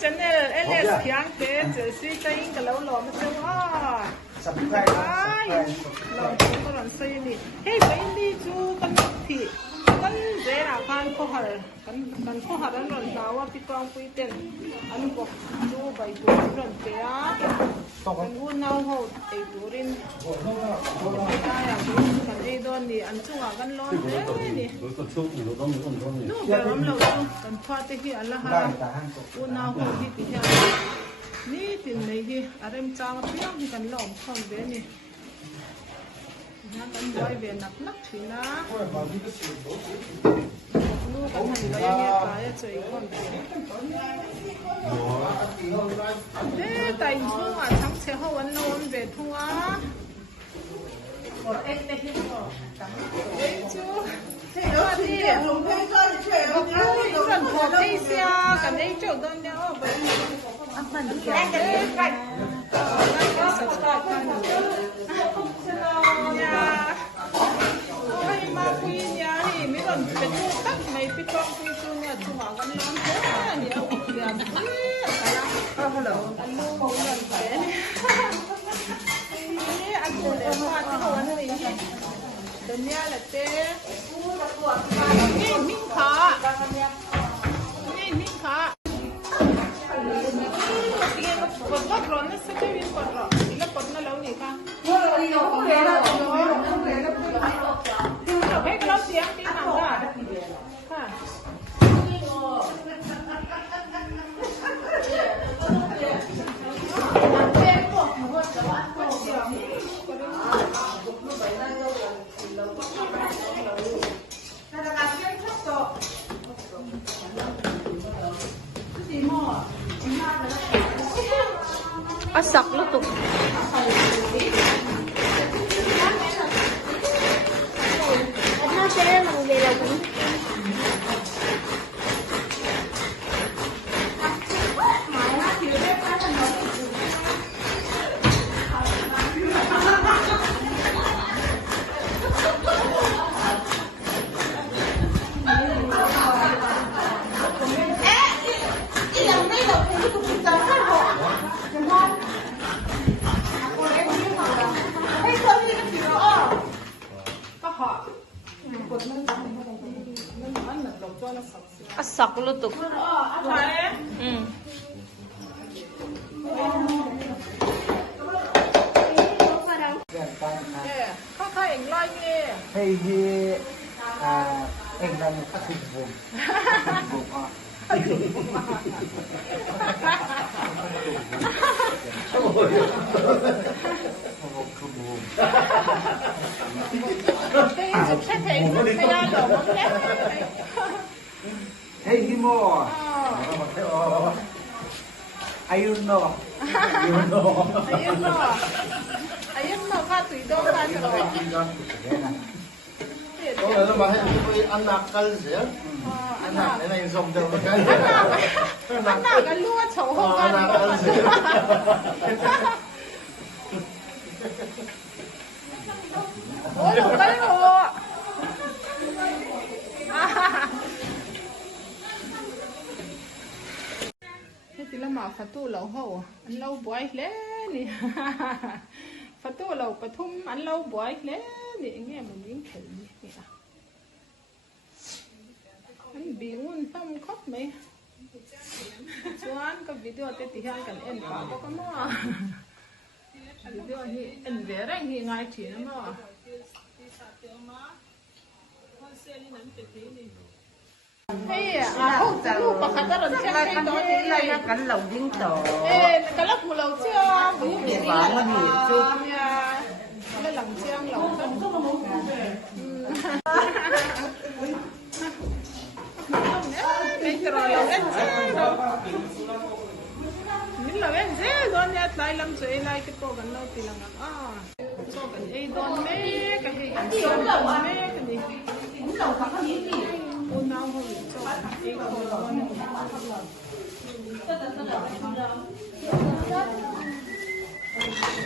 channel LS Kiang Te Chelsea tay cái lâu lò mà xem ai lò có lần xây đi hey vậy đi chú con thì con dễ là con khó hở con khó hở nó lần nào bị con quy tiền anh có chú bảy tuổi lần té con uốn nào hồ ấy tuổi rin cái à con ấy đón đi anh chú à con lon thế đi nó bây giờ lắm lâu con thoát tới khi anh là ha uốn nào hồ thì bị theoนี่ติดในที่อะไรมันจางเปรี้ยวที่กันหลอมช่องเบนี่นะกันไว้เบนักทีนะลูกกันหันไปยังไงตายจะอีกคนเดียวเฮ้แต่อีกหัวทั้งเช้าวันโน้นเบ็ดหัวเอ็กได้ที่หัวเอ็กจูสวัสดีผมเพิ่งก็จะช่วยเราส่วนผมที่เสียกันได้จุดตอนเดียวไปอันนี้กันเลยกันก็สับสนกันเนี่ยโอ้ยมาคุยเนี่ยนี่ไม่ต้องเป็นลูกตั้งไม่ปิดกล้องคุยจูเนี่ยจูหากันร้อนแค่เนี่ยเดี๋ยวฮัลโหลอันนู้นมันร้อนแค่นี่อันนู้นเดี๋ยวมาที่หัวนี่เดี๋ยวเนี่ยแหละเต้นี่มิ่งขานี่มิ่งขาPues cuatro, no sé qué bien cuatro. Y la corona la única. Ve que los días que nada. Asak lo tuh. Karena saya mau bela kan. Asak lo tuh. Kau yang lain ni. Hey yang lain aku bom. Hey Himo, ayun no, kah tu itu kan terus. Oh, lalu bahaya itu anak kal sih, anak ini yang somdel kan. Anak kan luar cowok kan. Anak kal sih. Oh, bukan lo. Thì là mà phát tu lâu hậu ăn lâu bói lẽ nè phát tu lâu phát thum ăn lâu bói lẽ nè nghe mình biến khỉ nè anh bị nguồn tâm khóc mấy chuan có video tết thì hai cần em bảo có mà video thì em vẽ ra thì ngay chỉ nó mà hey, aku lupa kata rencana itu Ini kan loading to. Kalau pulau siang, Di bawah nih itu. Ya, ada lang siang lautan. Metro lautan siang. Min lautan siang, don ya tay lang so ilay kito ganau tilang ah. So kan don me kasi don me kani. Unang ho so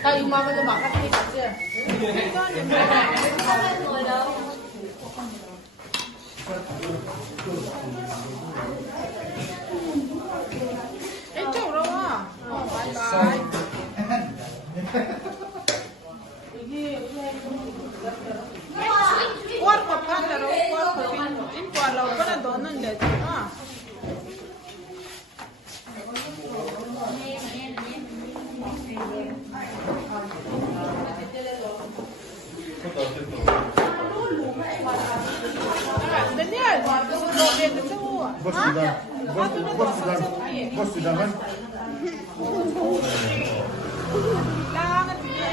Kayu mama tuh makan nih aja. 고추장은 lang at hindi.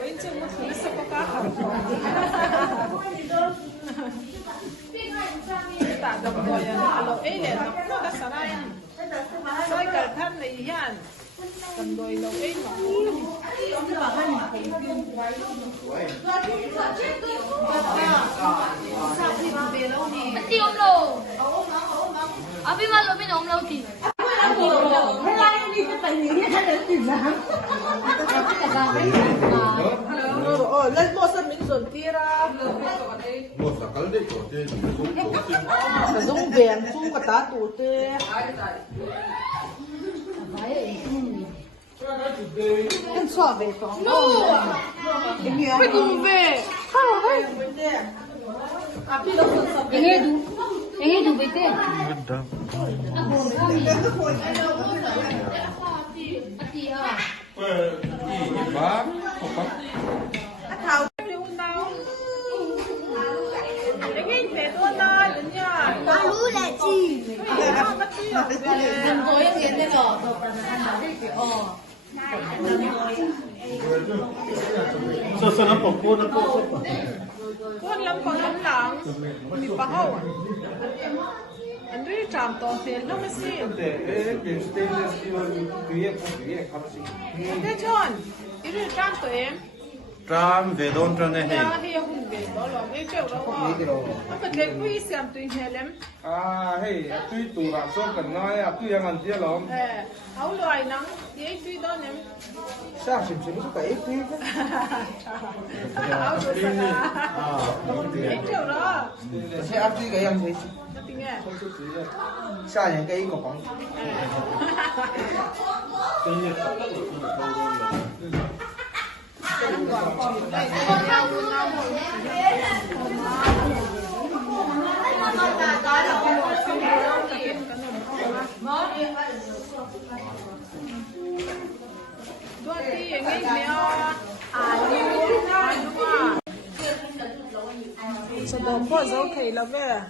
왠지 뭐 재밌을 것 같아. Tạ đập rồi alo ấy là nó có đã xả ra sai cả thân này yan cầm đôi lâu ấy mà Ati om lo. Abi mal lo bin om lo ti. lên mua sân mình dồn tira 뭐 닭갈비 어때? cái giống bèn su cái tá tủ tê em xóa về đó phải cùng về Engedu bete. Ati ah. Yung tao cái thế tôi ta đến nhà Malu la chi. Đừng có những cái đó. 소스는 볶고는 또 섞어. con lắm còn lắm lắm bị phá hậu anh đi chạm to tiền nó mới xin thế chọn đi chạm to em 짠 외돈전에 해. ya hi hùng về đó là mấy triệu đó nó phải lấy quý xem tùy hè lắm À, hey, tuy tụ lạc số cần nói, tuy yang ăn chia lắm. áo loài nắng dễ tùy đó nè Sao xem xem cái ít tí áo đồ mấy triệu đó Sẽ áp tí cái em thấy nó tiếng nghe xa những cái của con Sao đồn có dấu thầy là về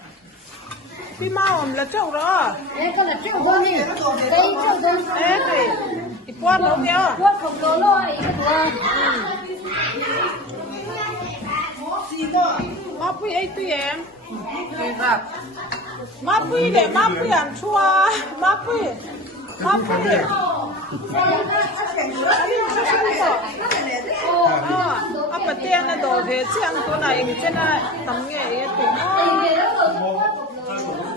Phi mau ẩm là trâu đó Ê con là triệu con đi. Đây triệu con. Ê thì Thì quát đâu kìa Quất khổng lồ lôi. Má quý ấy tùy em Má quý để má quý ăn chua Má quý Má quý bà tiên là đồ về chiang tôi này mình trên là tầm nghệ ấy thì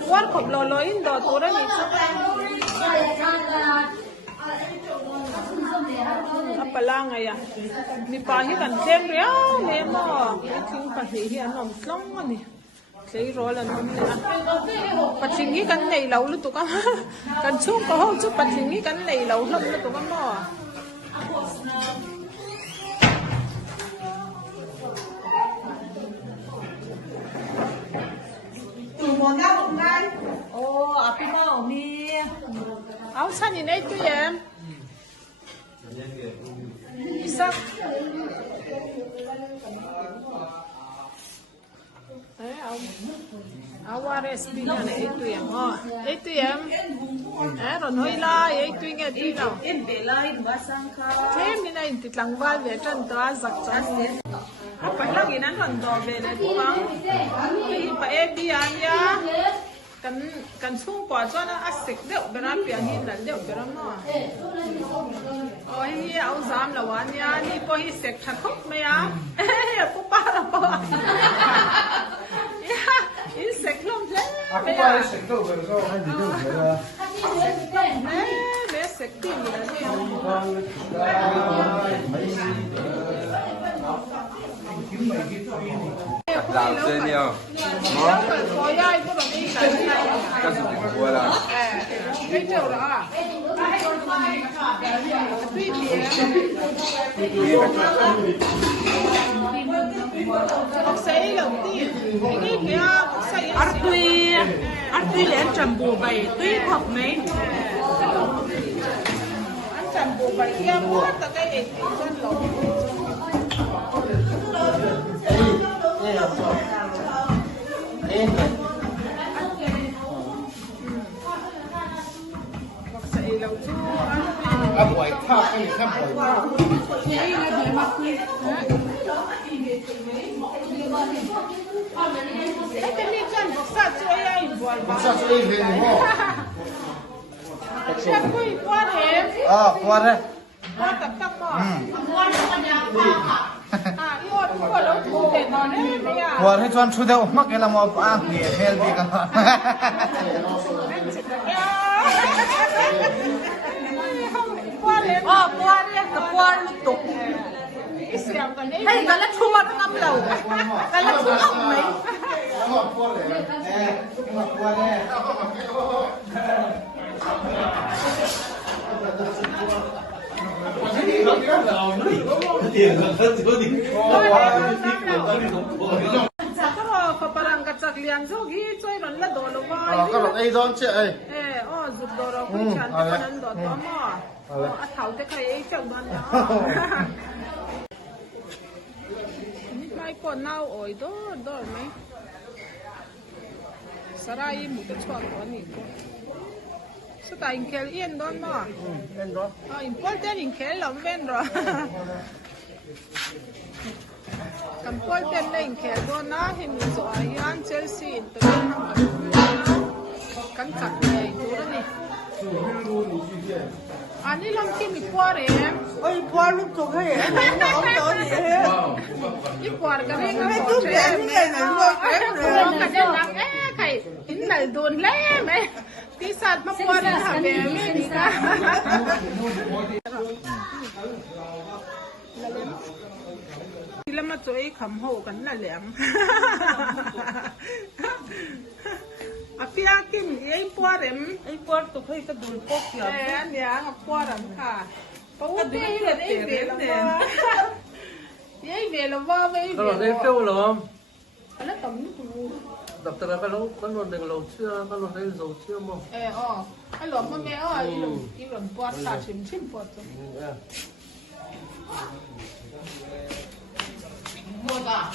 quát khổng lồ lối in đồ tôi đó mình apa lang ay mi pahi kan tem ria le mo ting pa hi hi anom tlong ani sei rol anom le pathingi kan nei lo lu tu ka kan chung ko ho chu pathingi kan nei lo hlom lu tu ka mo áo xanh nhìn ấy tụi em Isak áo qua recipe này ấy tụi em rồi nói la ấy tụi nghe tụi nào thế mình này thì lăng vai về trên đó giặc chân phải là cáiนั้นhoàn toàn về này cũng không thì phải em đi ăn nhá kan chung kwa cho nó asik deu bera pia hi nan deu bera no oi hi au zam la wan ya ni ko hi sek tha khop me ya pu pa la po ya in sek lom je Aku pa sẽ đâu về đâu. me sek ti mi la Dạo chơi nhiều. có ai có đồng ý cái này Các sự tình của là. cái chỗ đó tuy tiền học xây lần tiền cái kia học xây Ăn tuy lên trầm bù bày tuy học mấy. anh chăm bộ bài kia mua tất cái gì chân lỗ sa ilaw to. Aboy ta cái này sắp rồi. Kanikan, buksa to ay buwan ba? Sắp rồi về nữa. Siya ko ipuan eh. Qua đây. Buwan tak mo. Iwan ko lang po din no ne. Qua đây cho anh chú đâu mắc cái là một ăn thì hell đi cả. Puan yan, kapuan lutok. Isiyang ka na. Hey, kalat sumat ng amlaw. Kalat sumat may. Qua đây. Pero paparangkat sa kliyan jogi choy ron la dolo ba. Cái loại ấy đó chị ơi. Zub doro ko chan ta kanan do to mo. At thau te kai ai chang don na. Ni mai ko nau oi do mai. Sarai mu te chwa ko ni ko. Sa ta in kel ien don mo. Bên đó. Important in kel lam ven ro. Kan important na in kel do na him zo ayan Chelsea in to kan chak nei tu ni. Ani lam ki mi pore. Ôi, puan lutok hay à? Nó tới gì hết. I por ka ri Mấy chú bé như này là nuôi kém rồi. ka den nak kai in nal don le me. Ti sat ma por ha be me ni ka. Sila matoy kamho kan na lem. Apiakin ay porem. Ay, puan lutok hay ka dulpok yan. Ayan yan, porem ka. Pauti yun ay velo mo. Ay velo mo, may Cái loại đấy velo. kêu là không? Ano tầm nito? Đập từ cái lỗ, cái loại này lỗ chưa, cái loại đấy dầu chưa mà. Ano mo may ilon puat sa chim puat.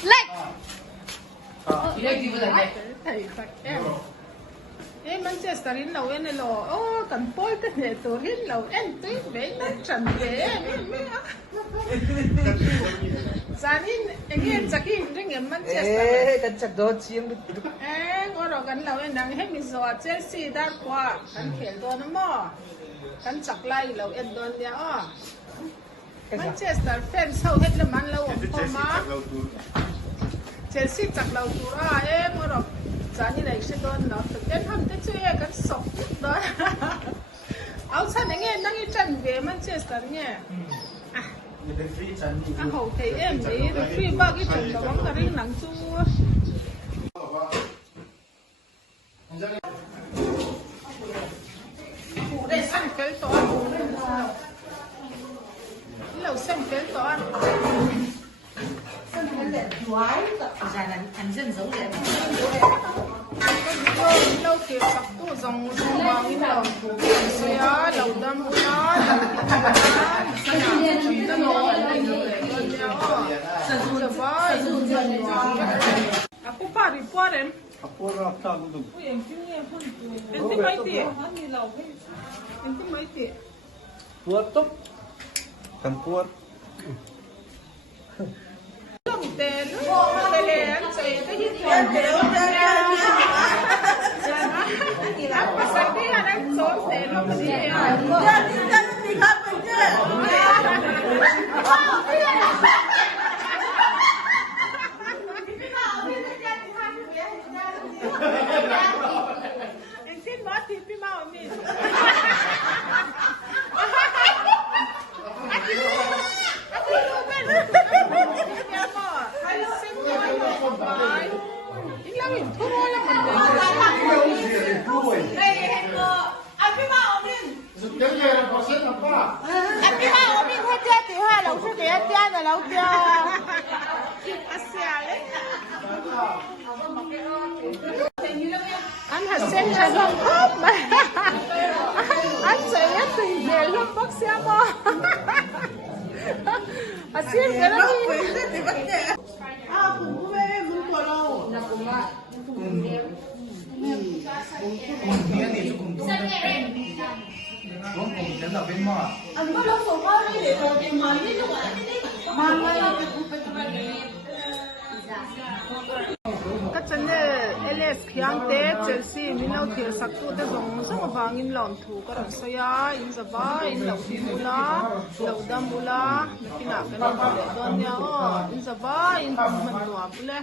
Like. Ay, tak em. Manchester in law en lo. Kan Paul kan neto in law en tuy be na chan be. Sanin engin sakin ring Manchester. Kan chắc đó chiếm được. Ngoro kan law en nang hemi zo Chelsea dar kwa kan khel do na mo. Kan chak lai law en don dia Manchester fans how het le man law ko ma. Chelsea chak law tu ngoro Sani này sẽ đón nó thực tế thăm tới chơi cái sọc đó. Áo xanh này nghe đang đi chân về Manchester nhé. Hậu thấy em đấy rồi free ba cái trận đó bóng cái riêng nắng chu. Phụ đây xanh cái to. Lẩu xanh cái to. Lâu thì sắp tu dòng vào cái đầu xe đầu đâm nó aku pari puarem. Aku orang tak tu. Enti maiti. Enti maiti. Buat top. Tempur. Long ten. Telen saya tu hitam. Apa sahaja ada sos ten lo mesti ya. Enti mati pi mau ni. Cái gì là có sẽ là ba. Anh biết không? Biết hết chết thì hoa lẩu sẽ để chết là lẩu chưa? Anh hạt sen cho không ốp mà. Anh sẽ nhất thì về luôn bác xe mò. Hạt sen cái đó đi. Thì vẫn để. À, phụ về, phụ đến là bên mỏ các chân này LS khiang te Chelsea mình lâu thiệt sắc tu te giống giống vàng in lon thu các bạn say in zava in lâu mula lâu đam mula na pina cái này để đón nhau in zava in mình tua bule